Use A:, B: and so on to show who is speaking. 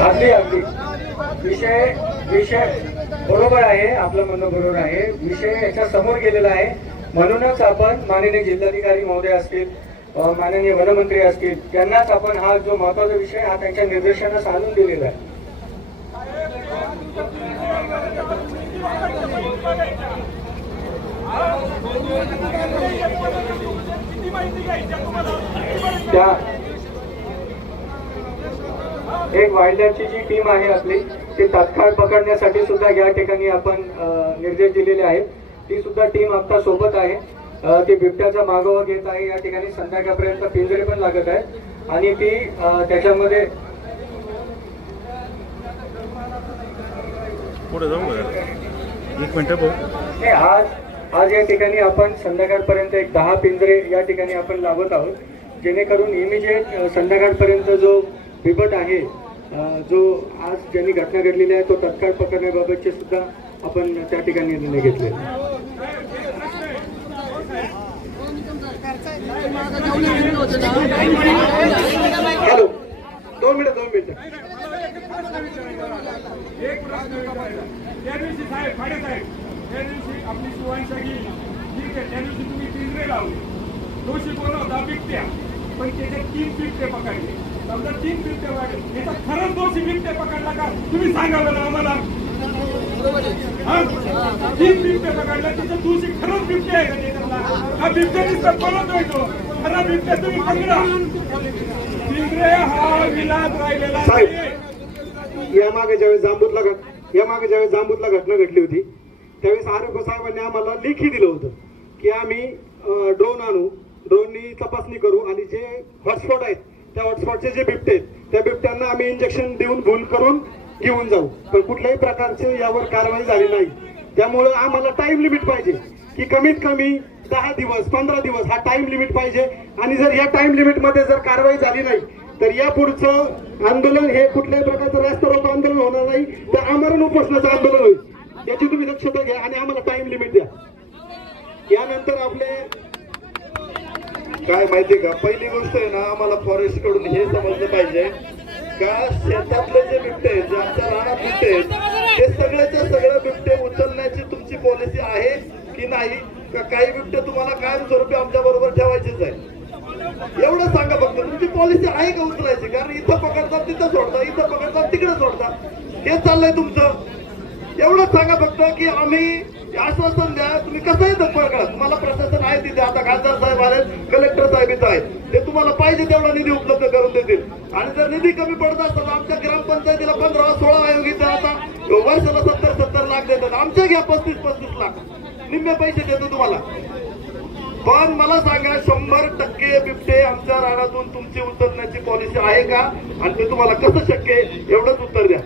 A: अगदी अगदी. विषय विषय बरोबर आहे आपलं म्हणणं बरोबर आहे. विषय याच्या समोर गेलेला आहे. म्हणूनच आपण माननीय जिल्हाधिकारी महोदय असतील माननीय वनमंत्री असतील त्यांनाच आपण हा जो महत्त्वाचा विषय हा त्यांच्या निर्देशांना आणून दिलेला आहे. त्या एक वाईल्डलाईफची जी टीम आहे आपली ती तात्काळ पकडण्यासाठी सुद्धा या ठिकाणी आपण निर्देश दिलेले आहेत. ती सुद्धा टीम आता सोबत आहे. ती बिबट्याचा मागोवा घेत आहे. या ठिकाणी संध्याकाळपर्यंत पिंजरे पण लागत आहेत. आणि ती त्याच्यामध्ये
B: पुढे जाऊ एक मिनिट
A: आज आज या ठिकाणी आपण संध्याकाळपर्यंत एक दहा पिंजरे या ठिकाणी आपण लावत आहोत. जेणेकरून इमिजिएट संध्याकाळपर्यंत जो बिबट आहे. जो आज ज्यांनी घटना घडलेली आहे तो तत्काळ पकडण्याबाबतचे सुद्धा आपण त्या ठिकाणी निर्णय घेतले.
C: हॅलो दोन मिनिट दोन मिनिट.
D: एक त्या दिवशी साहेब फाडे साहेब. त्या दिवशी आपली शिवांशा गेली ठीक आहे त्या दिवशी तुम्ही पिंजरे लावले. दोषी कोण होता बिबट्या. पण त्याचे तीन बिबटे पकडले. समजा तीन बिबटे पकडले याचा खरंच दोषी बिबटे पकडला का? तुम्ही सांगा बरं आम्हाला? तीन बिबटे पकडले त्याचा दोषी खरंच बिबटे आहे का त्याच्यातला हा बिबट्याने पळत होतो खरा बिबट्या तुम्ही पकडा. पिंजरे हा विलास राहिलेला.
C: या मागे ज्यावेळेस जांबूतला घट या मागे ज्यावेळेस जांबूतला घटना घडली होती त्यावेळेस आरोग्य साहेबांनी आम्हाला लेखी दिलं होतं की आम्ही ड्रोन आणू ड्रोननी तपासणी करू आणि जे हॉटस्पॉट आहेत त्या हॉटस्पॉटचे जे बिबटे त्या बिबट्यांना आम्ही इंजेक्शन देऊन भूल करून घेऊन जाऊ. पण कुठल्याही प्रकारचे यावर कारवाई झाली नाही. त्यामुळे आम्हाला टाइम लिमिट पाहिजे. की कमीत कमी दहा दिवस पंधरा दिवस हा टाइम लिमिट पाहिजे. आणि जर या टाइम लिमिटमध्ये जर कारवाई झाली नाही तर या पुढचं आंदोलन हे कुठल्याही प्रकारचं रास्ता रोप आंदोलन होणार नाही. तर आमरण उपोषणाचं आंदोलन होईल. याची तुम्ही दक्षता घ्या आणि आम्हाला टाइम लिमिट द्या. यानंतर आपले
E: काय माहिती का? पहिली गोष्ट आहे ना आम्हाला फॉरेस्टकडून हे समजलं पाहिजे का शेतातले जे बिबटे आहेत जे आमच्या रानात बिबटे आहेत ते सगळ्याच्या सगळं बिबटे उचलण्याची तुमची पॉलिसी आहे की नाही? का काही बिबटे तुम्हाला कायमस्वरूपी आमच्या बरोबर ठेवायचेच आहे एवढं सांगा फक्त. तुमची पॉलिसी आहे का उचलायची? कारण इथं पकडतात तिथं सोडता इथं पकडतात तिकडे सोडता हे चाललंय तुमचं. एवढंच सांगा फक्त की आम्ही आश्वासन द्या. तुम्ही कसं धप्पळ करा तुम्हाला प्रशासन आहे तिथे. आता खासदार साहेब आले कलेक्टर साहेब इथं आहेत. ते तुम्हाला पाहिजे तेवढा निधी उपलब्ध करून देतील. आणि जर निधी कमी पडत असेल तर आमच्या ग्रामपंचायतीला पंधरा सोळा आयोग इथे आता वर्षाला सत्तर सत्तर लाख देतात. आमच्या घ्या पस्तीस पस्तीस लाख. निम्मे पैसे देतो तुम्हाला. पण मला सांगा शंभर टक्के बिबटे आमच्या रानातून तुमची उतरण्याची पॉलिसी आहे का? आणि ते तुम्हाला कसं शक्य आहे? एवढंच उत्तर द्या.